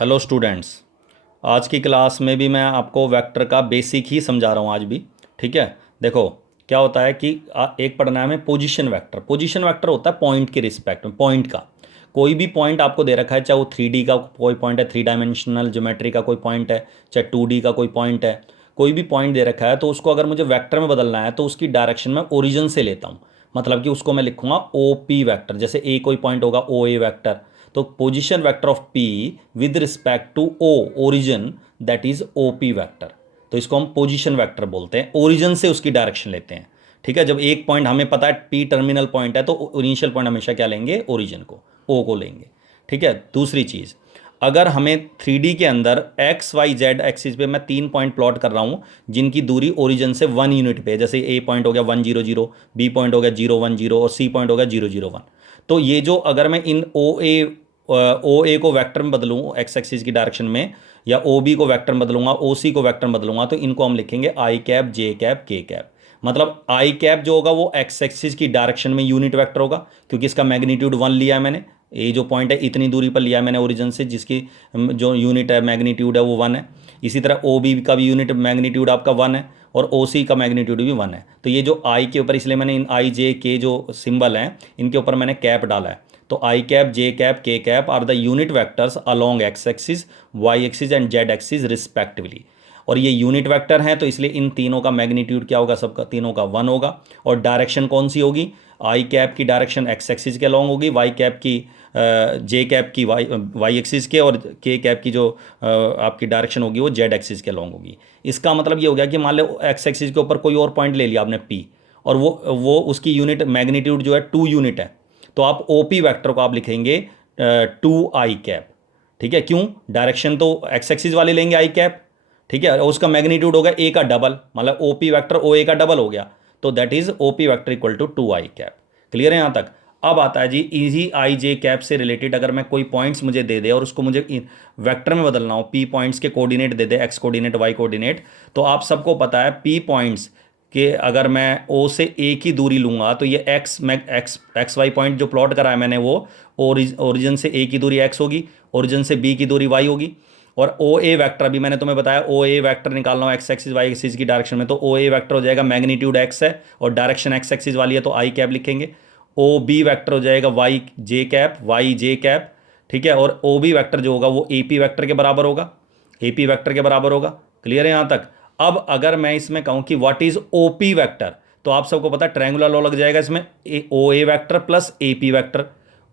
Hello students. आज की class में भी मैं आपको वेक्टर का बेसिक ही समझा रहा हूँ आज भी। ठीक है। देखो, क्या होता है कि एक पढ़ना है हमें पोजीशन वेक्टर। पोजीशन वेक्टर होता है पॉइंट के रिस्पेक्ट में, पॉइंट का कोई भी पॉइंट आपको दे रखा है, चाहे वो 3D का कोई पॉइंट है, 3 डायमेंशनल ज्योमेट्री का कोई पॉइंट है, चाहे 2D का कोई पॉइंट है। कोई भी पॉइंट दे रखा है तो उसको अगर मुझे वेक्टर में बदलना है तो उसकी डायरेक्शन में ओरिजिन से लेता हूँ। मतलब कि उसको मैं लिखूंगा ओ पी वैक्टर। जैसे ए कोई पॉइंट होगा ओ ए वैक्टर, तो position vector of P with respect to O origin, that is O P vector. तो इसको हम पोजीशन वेक्टर बोलते हैं, ओरिजिन से उसकी डायरेक्शन लेते हैं। ठीक है। जब एक पॉइंट हमें पता है पी टर्मिनल पॉइंट है तो इनिशियल पॉइंट हमेशा क्या लेंगे, ओरिजिन को, ओ को लेंगे। ठीक है। दूसरी चीज़, अगर हमें 3D के अंदर एक्स वाई जेड एक्सिस पे मैं 3 पॉइंट प्लॉट कर रहा हूँ जिनकी दूरी ओरिजिन से 1 यूनिट पे है, जैसे ए पॉइंट हो गया 1 0 0, बी पॉइंट हो गया 0 1 0 और सी पॉइंट हो गया 0 0 1। तो ये जो अगर मैं इन ओ ए को वेक्टर में बदलूँ एक्स एक्सिस की डायरेक्शन में, या ओ बी को वेक्टर में बदलूंगा, ओ सी को वेक्टर में बदलूंगा, तो इनको हम लिखेंगे आई cap j cap k cap. मतलब आई कैप जो होगा वो एक्स एक्सिस की डायरेक्शन में यूनिट वेक्टर होगा, क्योंकि इसका मैग्नीट्यूड 1 लिया है मैंने। ये जो पॉइंट है इतनी दूरी पर लिया है मैंने ओरिजिन से, जिसकी जो यूनिट है मैग्नीट्यूड है वो 1 है। इसी तरह ओ बी का भी यूनिट मैग्नीट्यूड आपका 1 है, और ओ सी का मैग्नीट्यूड भी 1 है। तो ये जो आई के ऊपर, इसलिए मैंने इन आई जे के जो सिंबल हैं इनके ऊपर मैंने कैप डाला है। तो i cap j cap k cap are the unit vectors along x axis y axis and z axis respectively. और ये यूनिट वेक्टर हैं तो इसलिए इन तीनों का मैग्नीट्यूड क्या होगा, सबका तीनों का 1 होगा। और डायरेक्शन कौन सी होगी, आई कैप की डायरेक्शन एक्स एक्सिस के अलोंग होगी, वाई कैप की जे कैप की वाई एक्सिस के, और के कैप की जो आपकी डायरेक्शन होगी वो जेड एक्सिस के अलोंग होगी। इसका मतलब ये हो गया कि मान लो एक्स एक्सिस के ऊपर कोई और पॉइंट ले लिया आपने पी, और वो उसकी यूनिट मैग्नीट्यूड जो है 2 यूनिट है, तो आप ओ पी वैक्टर को आप लिखेंगे 2 आई कैप। ठीक है। क्यों, डायरेक्शन तो एक्स एक्सिस वाले लेंगे आई कैप। ठीक है। और उसका मैग्नीट्यूड होगा ए का डबल, मतलब ओ पी वैक्टर ओ ए का डबल हो गया, तो that is O P vector equal to 2 i cap. Clear है यहाँ तक। अब आता है जी इजी आई जे कैप से रिलेटेड, अगर मैं कोई पॉइंट्स मुझे दे दे और उसको मुझे वेक्टर में बदलना हो, पी पॉइंट्स के कोऑर्डिनेट दे दे, एक्स कोऑर्डिनेट वाई कोऑर्डिनेट, तो आप सबको पता है पी पॉइंट्स कि अगर मैं ओ से ए की दूरी लूंगा तो ये एक्स वाई पॉइंट जो प्लॉट करा है मैंने वो ओरिजिन से ए की दूरी एक्स होगी, ओरिजिन से बी की दूरी वाई होगी। और ओ ए वैक्टर अभी मैंने तुम्हें बताया, ओ ए वैक्टर निकालना हो एक्स एक्सिस वाई एक्सिस की डायरेक्शन में, तो ओ ए वैक्टर हो जाएगा मैग्नीट्यूड एक्स है और डायरेक्शन एक्स एक्सिस वाली है तो आई कैप लिखेंगे। ओ बी वैक्टर हो जाएगा Y j cap, y j cap. ठीक है। और ओ बी वैक्टर जो होगा वो ए पी वैक्टर के बराबर होगा, ए पी वैक्टर के बराबर होगा। क्लियर है यहाँ तक। अब अगर मैं इसमें कहूँ कि what is O P vector, तो आप सबको पता है ट्रायंगुलर लॉ लग जाएगा इसमें, O A vector plus A P vector,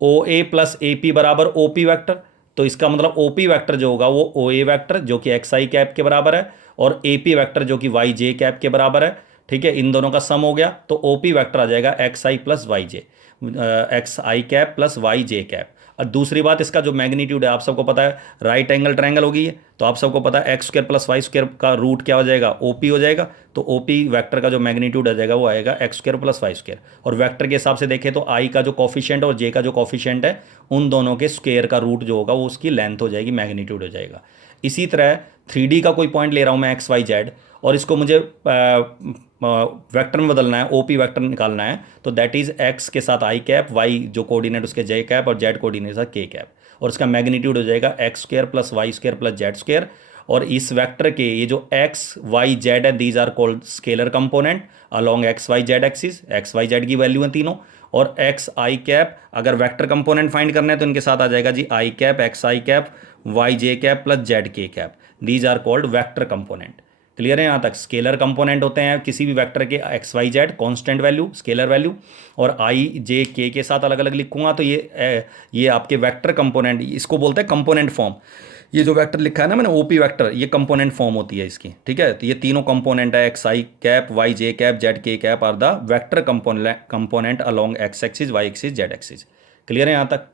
O A plus A P बराबर ओ पी वैक्टर। तो इसका मतलब ओ पी वैक्टर जो होगा वो ओ ए वैक्टर जो कि एक्स आई कैप के बराबर है, और ए पी वैक्टर जो कि वाई जे कैप के बराबर है। ठीक है। इन दोनों का सम हो गया तो ओ पी वैक्टर आ जाएगा x I plus Y J, x i cap plus Y j cap. और दूसरी बात, इसका जो मैग्नीट्यूड है आप सबको पता है राइट एंगल ट्रायंगल होगी ये, तो आप सबको पता है x square plus y square का रूट क्या हो जाएगा, ओपी हो जाएगा। तो ओपी वेक्टर का जो मैग्नीट्यूड आ जाएगा वो आएगा x square plus y square. और वेक्टर के हिसाब से देखें तो आई का जो कॉफिशिएंट और जे का जो कॉफिशिएंट है उन दोनों के स्क्वायर का रूट जो होगा वो उसकी लेंथ हो जाएगी, मैग्नीट्यूड हो जाएगा। इसी तरह 3D का कोई पॉइंट ले रहा हूँ मैं एक्स वाई जेड, और इसको मुझे वेक्टर में बदलना है, ओपी वेक्टर निकालना है, तो दैट इज एक्स के साथ आई कैप, वाई जो कोऑर्डिनेट उसके जे कैप, और जेड कोऑर्डिनेट के साथ के कैप। और इसका मैग्नीट्यूड हो जाएगा x square plus y square plus z square. और इस वेक्टर के ये जो एक्स वाई जेड है these are called scalar component along x y z axis. X y z की वैल्यू है तीनों। और एक्स आई कैप अगर वेक्टर कंपोनेंट फाइंड करना है तो इनके साथ आ जाएगा जी i cap, x i cap, y j cap plus z k cap. These are called vector component. Clear है यहाँ तक। स्केलर कंपोनेंट होते हैं किसी भी वेक्टर के x y z constant value, scalar value. और आई जे के साथ अलग अलग लिखूंगा तो ये आपके वेक्टर कंपोनेंट, इसको बोलते हैं कंपोनेंट फॉर्म। ये जो वेक्टर लिखा है ना मैंने ओपी वेक्टर, ये कंपोनेंट फॉर्म होती है इसकी। ठीक है। तो ये तीनों कंपोनेंट है x i cap, y j cap, z k cap are the vector component along x axis y axis z axis. Clear है यहाँ तक।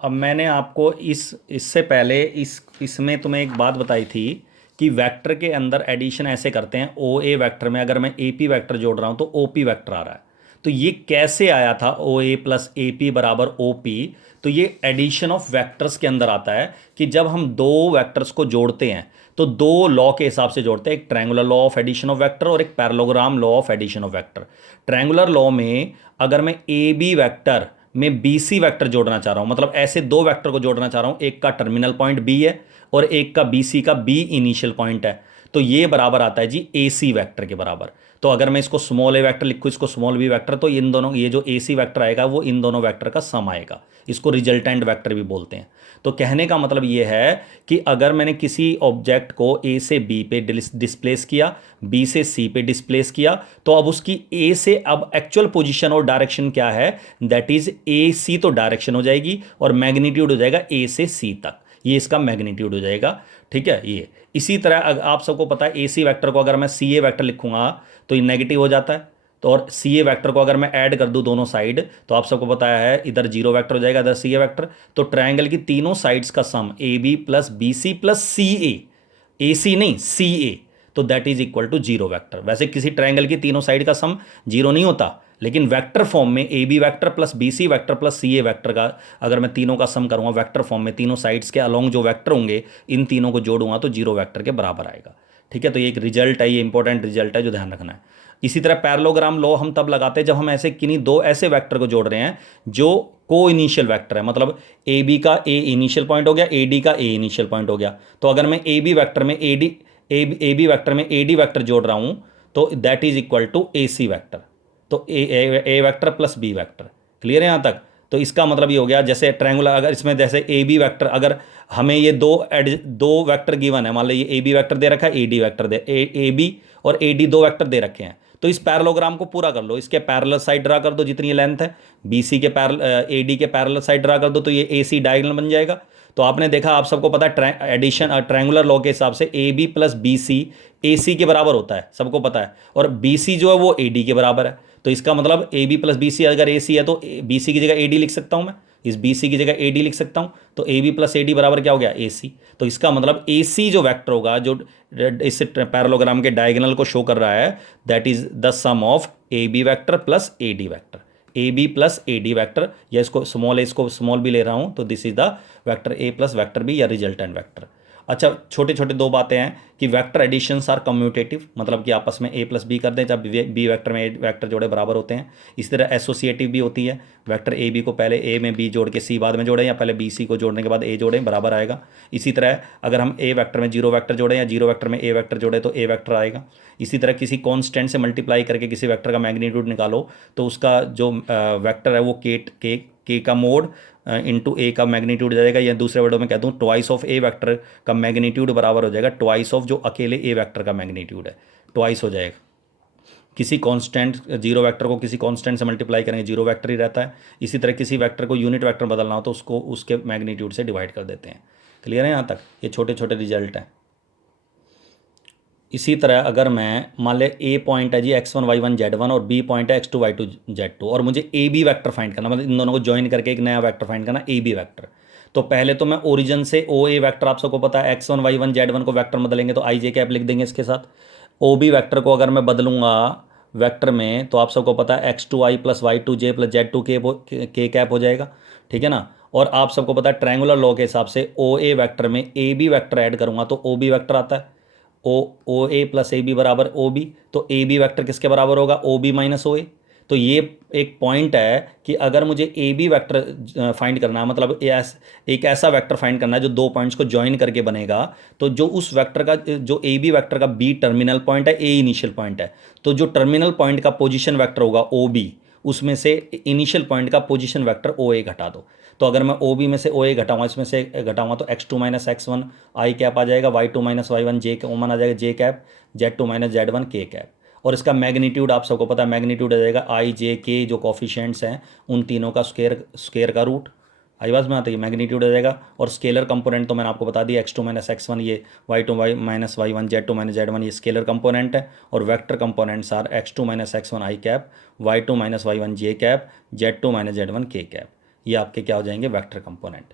अब मैंने आपको इससे पहले इसमें तुम्हें एक बात बताई थी कि वेक्टर के अंदर एडिशन ऐसे करते हैं, ओ ए वैक्टर में अगर मैं ए पी वैक्टर जोड़ रहा हूँ तो ओ पी वैक्टर आ रहा है। तो ये कैसे आया था ओ ए प्लस ए पी बराबर ओ पी, तो ये एडिशन ऑफ वेक्टर्स के अंदर आता है कि जब हम दो वेक्टर्स को जोड़ते हैं तो दो लॉ के हिसाब से जोड़ते हैं, एक triangular law of addition of vector और एक parallelogram law of addition of vector. Triangular law में अगर मैं ए बी वैक्टर में बी सी वैक्टर जोड़ना चाह रहा हूँ, मतलब ऐसे दो वैक्टर को जोड़ना चाह रहा हूँ, एक का टर्मिनल पॉइंट बी है और एक का बी सी का बी इनिशियल पॉइंट है, तो ये बराबर आता है जी ए सी वैक्टर के बराबर। तो अगर मैं इसको स्मॉल ए वैक्टर लिखूँ, इसको स्मॉल बी वैक्टर, तो इन दोनों, ये जो ए सी वैक्टर आएगा वो इन दोनों वैक्टर का सम आएगा। इसको रिजल्टेंट वैक्टर भी बोलते हैं। तो कहने का मतलब ये है कि अगर मैंने किसी ऑब्जेक्ट को ए से बी पे डिस्प्लेस किया, बी से सी पे डिस्प्लेस किया, तो अब उसकी ए से अब एक्चुअल पोजीशन और डायरेक्शन क्या है, दैट इज ए सी, तो डायरेक्शन हो जाएगी और मैग्नीट्यूड हो जाएगा ए से सी तक, ये इसका मैग्नीट्यूड हो जाएगा। ठीक है, ये इसी तरह आप सबको पता है ए सी वैक्टर को अगर मैं सी ए वैक्टर लिखूंगा तो ये नेगेटिव हो जाता है, तो और सी ए वैक्टर को अगर मैं ऐड कर दूं दोनों साइड, तो आप सबको पता है इधर जीरो वैक्टर हो जाएगा, इधर सी ए वैक्टर। तो ट्रायंगल की तीनों साइड्स का sum A B plus B C plus C A C नहीं सी ए, तो that is equal to zero vector. वैसे किसी ट्रायंगल की तीनों साइड का सम जीरो नहीं होता, लेकिन वेक्टर फॉर्म में A B vector plus B C vector plus C A vector का अगर मैं तीनों का सम करूंगा वेक्टर फॉर्म में, तीनों साइड्स के अलोंग जो वैक्टर होंगे इन तीनों को जोड़ूंगा तो जीरो वैक्टर के बराबर आएगा। ठीक है, तो ये एक रिजल्ट है, ये इंपॉर्टेंट रिजल्ट है जो ध्यान रखना है। इसी तरह पैरेललोग्राम लॉ हम तब लगाते हैं जब हम ऐसे किन्हीं दो ऐसे वेक्टर को जोड़ रहे हैं जो को इनिशियल वेक्टर है, मतलब ए बी का ए इनिशियल पॉइंट हो गया, ए डी का ए इनिशियल पॉइंट हो गया। तो अगर मैं ए बी वैक्टर में A D A B vector में ए डी वैक्टर जोड़ रहा हूं तो that is equal to A C vector, तो A vector plus B vector. Clear है यहाँ तक? तो इसका मतलब ये हो गया, जैसे ट्रायंगुलर अगर इसमें जैसे ए बी वैक्टर, अगर हमें ये दो वैक्टर गिवन है, मान लो ये ए बी वैक्टर दे रखा है, ए डी वैक्टर दे ए बी और ए डी दो वैक्टर दे रखे हैं, तो इस पैरेललोग्राम को पूरा कर लो, इसके पैरेलल साइड ड्रा कर दो जितनी लेंथ है, बी सी के ए डी के पैरेलल साइड ड्रा कर दो, तो ये ए सी डायगोनल बन जाएगा। तो आपने देखा, आप सबको पता है एडिशन ट्रायंगुलर लॉ के हिसाब से A B plus B C A C के बराबर होता है, सबको पता है, और बी सी जो है वो ए डी के बराबर है। तो इसका मतलब A B plus B C अगर ए सी है तो बी सी की जगह ए डी लिख सकता हूं मैं, इस बी सी की जगह ए डी लिख सकता हूं, तो A B plus A D बराबर क्या हो गया, ए सी। तो इसका मतलब ए सी जो वेक्टर होगा जो इस पैरेललोग्राम के डायगोनल को शो कर रहा है, that is the sum of A B vector plus A D vector, A B plus A D vector, या इसको स्मॉल ए इसको स्मॉल बी ले रहा हूं, तो this is the vector A plus vector B या रिजल्टेंट वैक्टर। अच्छा, छोटे छोटे दो बातें हैं कि वेक्टर एडिशंस आर कम्यूटेटिव, मतलब कि आपस में ए प्लस बी कर दें जब बी वेक्टर में ए वेक्टर जोड़े बराबर होते हैं। इसी तरह एसोसिएटिव भी होती है, वेक्टर ए बी को पहले ए में बी जोड़ के सी बाद में जोड़ें, या पहले बी सी को जोड़ने के बाद ए जोड़ें, बराबर आएगा। इसी तरह अगर हम ए वेक्टर में जीरो वेक्टर जोड़ें या जीरो वेक्टर में ए वेक्टर जोड़ें तो ए वेक्टर आएगा। इसी तरह किसी कॉन्स्टेंट से मल्टीप्लाई करके किसी वेक्टर का मैग्नीट्यूड निकालो तो उसका जो वेक्टर है वो के का मोड इंटू ए का मैग्नीट्यूड जाएगा, या दूसरे वर्डों में कह दूँ ट्वाइस ऑफ ए वेक्टर का मैग्नीट्यूड बराबर हो जाएगा ट्वाइस ऑफ जो अकेले ए वेक्टर का मैग्नीट्यूड है, ट्वाइस हो जाएगा। किसी कांस्टेंट जीरो वेक्टर को किसी कांस्टेंट से मल्टीप्लाई करेंगे, जीरो वेक्टर ही रहता है। इसी तरह किसी वेक्टर को यूनिट वेक्टर बदलना हो तो उसको उसके मैग्नीट्यूड से डिवाइड कर देते हैं। क्लियर है यहाँ तक? ये छोटे छोटे रिजल्ट हैं। इसी तरह अगर मैं मान ले ए पॉइंट है जी x1 y1 z1 और b पॉइंट है x2 y2 z2, और मुझे ए बी वैक्टर फाइंड करना, मतलब इन दोनों को ज्वाइन करके एक नया वैक्टर फाइंड करना, ए बी वैक्टर। तो पहले तो मैं ओरिजिन से ओ ए वैक्टर, आप सबको पता है x1 y1 z1 को वैक्टर बदलेंगे तो आई जे कैप लिख देंगे इसके साथ। ओ बी वैक्टर को अगर मैं बदलूंगा वैक्टर में तो आप सबको पता है x2i plus y2j plus z2 के कैप हो जाएगा। ठीक है ना? और आप सबको पता है ट्रायंगुलर लॉ के हिसाब से ओ ए वैक्टर में ए बी वैक्टर ऐड करूंगा तो ओ बी वैक्टर आता है, ओ ए प्लस ए बी बराबर ओ बी, तो ए बी वैक्टर किसके बराबर होगा, ओ बी माइनस ओ ए। तो ये एक पॉइंट है कि अगर मुझे ए बी वैक्टर फाइंड करना है, मतलब एक ऐसा वेक्टर फाइंड करना है जो दो पॉइंट्स को ज्वाइन करके बनेगा, तो जो उस वेक्टर का जो ए बी वैक्टर का बी टर्मिनल पॉइंट है, ए इनिशियल पॉइंट है, तो जो टर्मिनल पॉइंट का पोजीशन वेक्टर होगा ओ बी, उसमें से इनिशियल पॉइंट का पोजीशन वेक्टर ओ ए घटा दो। तो अगर मैं ओ बी में से ओ ए घटाऊंगा, इसमें से घटाऊंगा तो x2 minus x1 i cap आ जाएगा, y2 माइनस वाई वन जे कॉमन आ जाएगा जे cap, z2 minus z1 k cap. और इसका मैग्नीट्यूड आप सबको पता है, मैग्नीट्यूड आ जाएगा आई जे के, जो कॉफिशिएंट्स हैं उन तीनों का स्क्वायर का रूट। आई बात में आता है, मैग्नीट्यूड आ जाएगा। और स्केलर कंपोनेंट तो मैंने आपको बता दिया, x2 माइनस x1 ये y2 minus y1 z2 minus z1 ये स्केलर कंपोनेंट है। और vector components are x2 minus x1 i cap, y2 minus y1 j cap, z2 minus z1 k cap. ये आपके क्या हो जाएंगे, वेक्टर कंपोनेंट।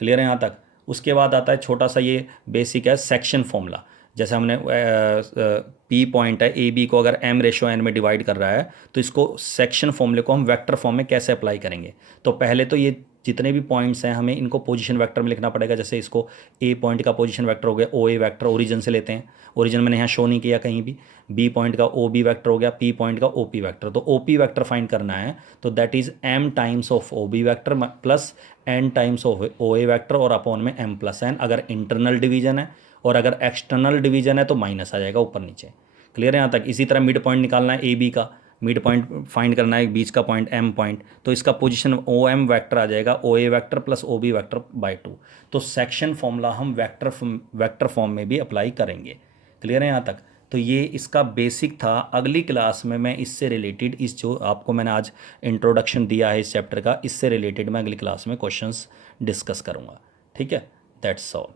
क्लियर है यहाँ तक? उसके बाद आता है छोटा सा ये बेसिक है सेक्शन फॉर्मूला। जैसे हमने पी पॉइंट है ए बी को अगर m रेशो n में डिवाइड कर रहा है तो इसको सेक्शन फॉर्मूले को हम वेक्टर फॉर्म में कैसे अप्लाई करेंगे। तो पहले तो ये जितने भी पॉइंट्स हैं हमें इनको पोजीशन वेक्टर में लिखना पड़ेगा। जैसे इसको ए पॉइंट का पोजीशन वेक्टर हो गया ओ ए वेक्टर, ओरिजिन से लेते हैं, ओरिजिन मैंने यहाँ शो नहीं किया कहीं भी। बी पॉइंट का ओ बी वेक्टर हो गया, पी पॉइंट का ओ पी वेक्टर। तो ओ पी वेक्टर फाइंड करना है तो that is m times of O B vector plus n times of O A vector और अपॉन में एम प्लस एन, अगर इंटरनल डिवीजन है, और अगर एक्सटर्नल डिवीजन है तो माइनस आ जाएगा ऊपर नीचे। क्लियर है यहाँ तक। इसी तरह मिड पॉइंट निकालना है ए बी का, मिड पॉइंट फाइंड करना है बीच का पॉइंट एम पॉइंट, तो इसका पोजीशन ओ एम वैक्टर आ जाएगा, O A vector plus O B vector by 2। तो सेक्शन फॉर्मूला हम वैक्टर फॉर्म में भी अप्लाई करेंगे। क्लियर है यहाँ तक। तो ये इसका बेसिक था। अगली क्लास में मैं इससे रिलेटेड, इस जो आपको मैंने आज इंट्रोडक्शन दिया है इस चैप्टर का, इससे रिलेटेड मैं अगली क्लास में क्वेश्चंस डिस्कस करूँगा। ठीक है, दैट्स ऑल।